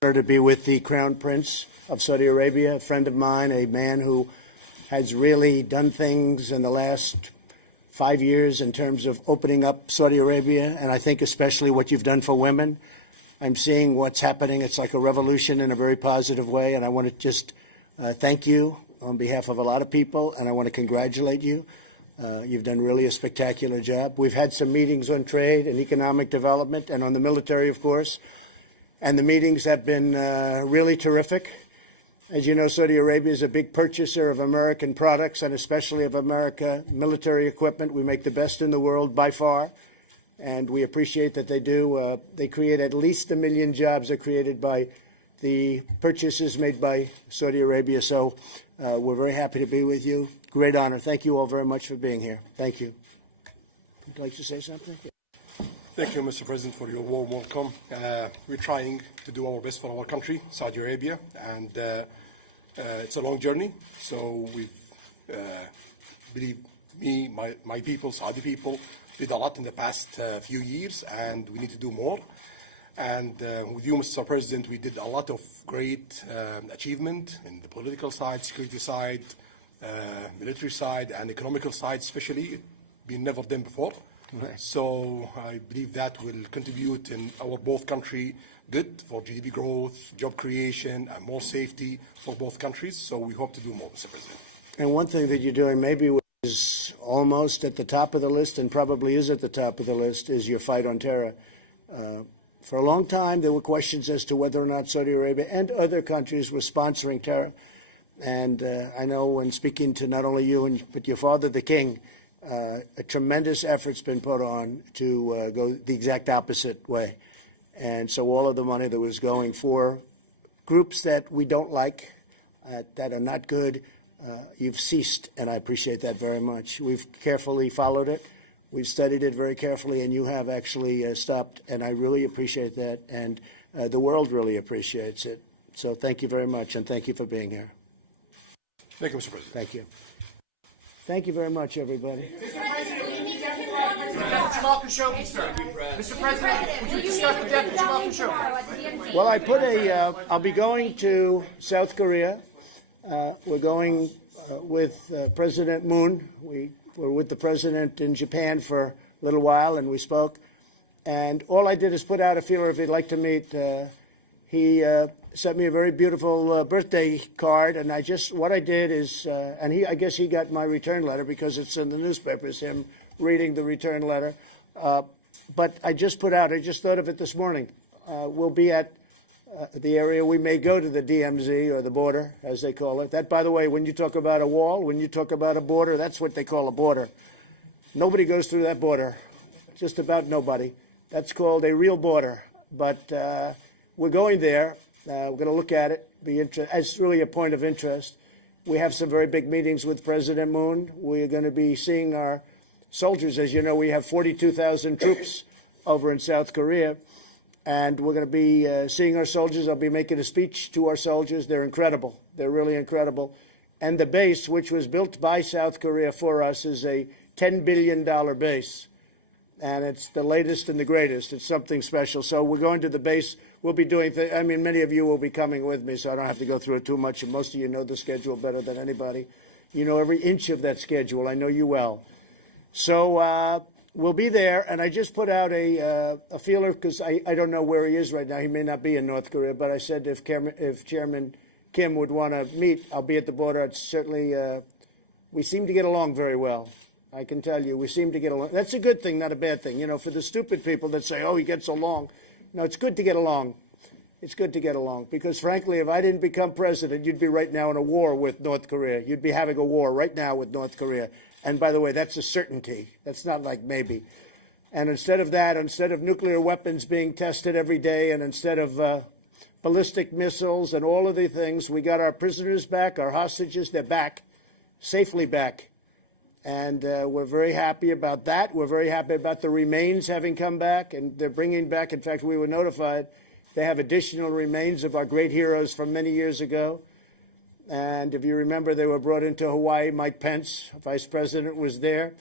Honor to be with the Crown Prince of Saudi Arabia, a friend of mine, a man who has really done things in the last 5 years in terms of opening up Saudi Arabia, and I think especially what you've done for women. I'm seeing what's happening. It's like a revolution in a very positive way, and I want to just thank you on behalf of a lot of people, and I want to congratulate you. You've done really a spectacular job. We've had some meetings on trade and economic development and on the military, of course, and the meetings have been really terrific. As you know, Saudi Arabia is a big purchaser of American products and especially of American military equipment. We make the best in the world by far, and we appreciate that they do. They create at least 1 million jobs are created by the purchases made by Saudi Arabia. So we're very happy to be with you. Great honor. Thank you all very much for being here. Thank you. Would you like to say something? Thank you, Mr. President, for your warm welcome. We're trying to do our best for our country, Saudi Arabia, and it's a long journey. So we believe me, my people, Saudi people, did a lot in the past few years, and we need to do more. And with you, Mr. President, we did a lot of great achievement in the political side, security side, military side, and economical side, especially, been never done before. Right. So I believe that will contribute in our both country good for GDP growth, job creation, and more safety for both countries. So we hope to do more, Mr. President. And one thing that you're doing maybe is almost at the top of the list and probably is at the top of the list is your fight on terror. For a long time, there were questions as to whether or not Saudi Arabia and other countries were sponsoring terror. And I know when speaking to not only you, but your father, the king, a tremendous effort's been put on to go the exact opposite way. And so all of the money that was going for groups that we don't like, that are not good, you've ceased, and I appreciate that very much. We've carefully followed it. We've studied it very carefully, and you have actually stopped, and I really appreciate that, and the world really appreciates it. So thank you very much, and thank you for being here. Thank you, Mr. President. Thank you. Thank you very much, everybody. Mr. President, would you discuss the death of Jamal Khashoggi? Well, I put I'll be going to South Korea. We're going with President Moon. We were with the president in Japan for a little while, and we spoke. And all I did is put out a feeler if he'd like to meet. He sent me a very beautiful birthday card, and what I did is, and I guess he got my return letter because it's in the newspapers, him reading the return letter. But I just thought of it this morning. We'll be at the area. We may go to the DMZ, or the border, as they call it. That, by the way, when you talk about a wall, when you talk about a border, that's what they call a border. Nobody goes through that border, just about nobody. That's called a real border. But we're going there. We're going to look at it. It's really a point of interest. We have some very big meetings with President Moon. We're going to be seeing our soldiers. As you know, we have 42,000 troops over in South Korea, and we're going to be seeing our soldiers. I'll be making a speech to our soldiers. They're incredible. They're really incredible. And the base, which was built by South Korea for us, is a $10 billion base. And it's the latest and the greatest. It's something special. So we're going to the base. We'll be doing many of you will be coming with me, so I don't have to go through it too much. And most of you know the schedule better than anybody. You know every inch of that schedule. I know you well. So we'll be there. And I just put out a feeler because I don't know where he is right now. He may not be in North Korea. But I said if Chairman Kim would want to meet, I'll be at the border. It's certainly we seem to get along very well. I can tell you, we seem to get along. That's a good thing, not a bad thing. You know, for the stupid people that say, oh, he gets along. No, it's good to get along. It's good to get along. Because, frankly, if I didn't become president, you'd be right now in a war with North Korea. You'd be having a war right now with North Korea. And, by the way, that's a certainty. That's not like maybe. And instead of that, instead of nuclear weapons being tested every day, and instead of ballistic missiles and all of the things, we got our prisoners back, our hostages, they're back, safely back. And we're very happy about that. We're very happy about the remains having come back, and they're bringing back. In fact, we were notified they have additional remains of our great heroes from many years ago. And if you remember, they were brought into Hawaii. Mike Pence, Vice President, was there.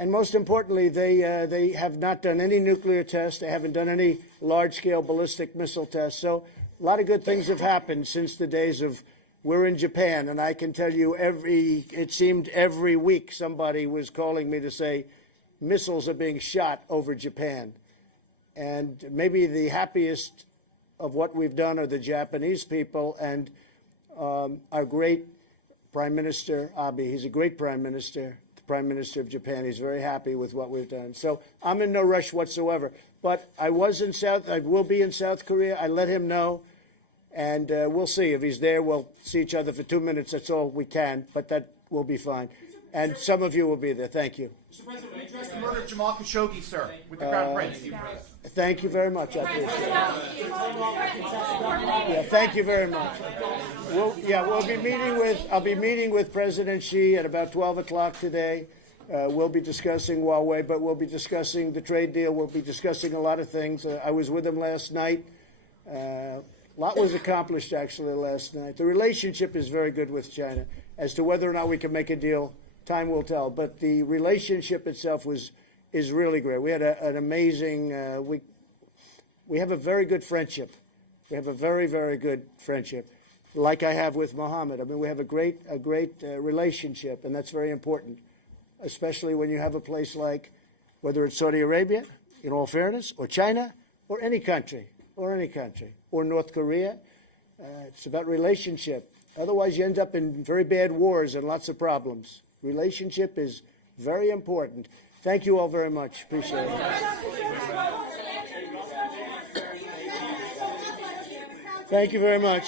and most importantly, they have not done any nuclear tests. They haven't done any large-scale ballistic missile tests. So a lot of good things have happened since the days of we're in Japan, and I can tell you it seemed every week somebody was calling me to say missiles are being shot over Japan. And maybe the happiest of what we've done are the Japanese people and our great Prime Minister Abe. He's a great Prime Minister, the Prime Minister of Japan. He's very happy with what we've done. So I'm in no rush whatsoever. But I will be in South Korea. I let him know. And we'll see. If he's there, we'll see each other for 2 minutes. That's all we can. But that will be fine. And some of you will be there. Thank you. Mr. President, will you address the murder of Jamal Khashoggi, sir, with the Crown Prince? Thank you very much. I appreciate it. Yeah, thank you very much. I'll be meeting with President Xi at about 12 o'clock today. We'll be discussing Huawei, but we'll be discussing the trade deal. We'll be discussing a lot of things. I was with him last night. A lot was accomplished, actually, last night. The relationship is very good with China. As to whether or not we can make a deal, time will tell. But the relationship itself is really great. We had an amazing we have a very good friendship. We have a very, very good friendship, like I have with Mohammed. I mean, we have a great relationship, and that's very important, especially when you have a place like, whether it's Saudi Arabia, in all fairness, or China, or any country, or North Korea. It's about relationship. Otherwise, you end up in very bad wars and lots of problems. Relationship is very important. Thank you all very much. Appreciate it. Thank you very much.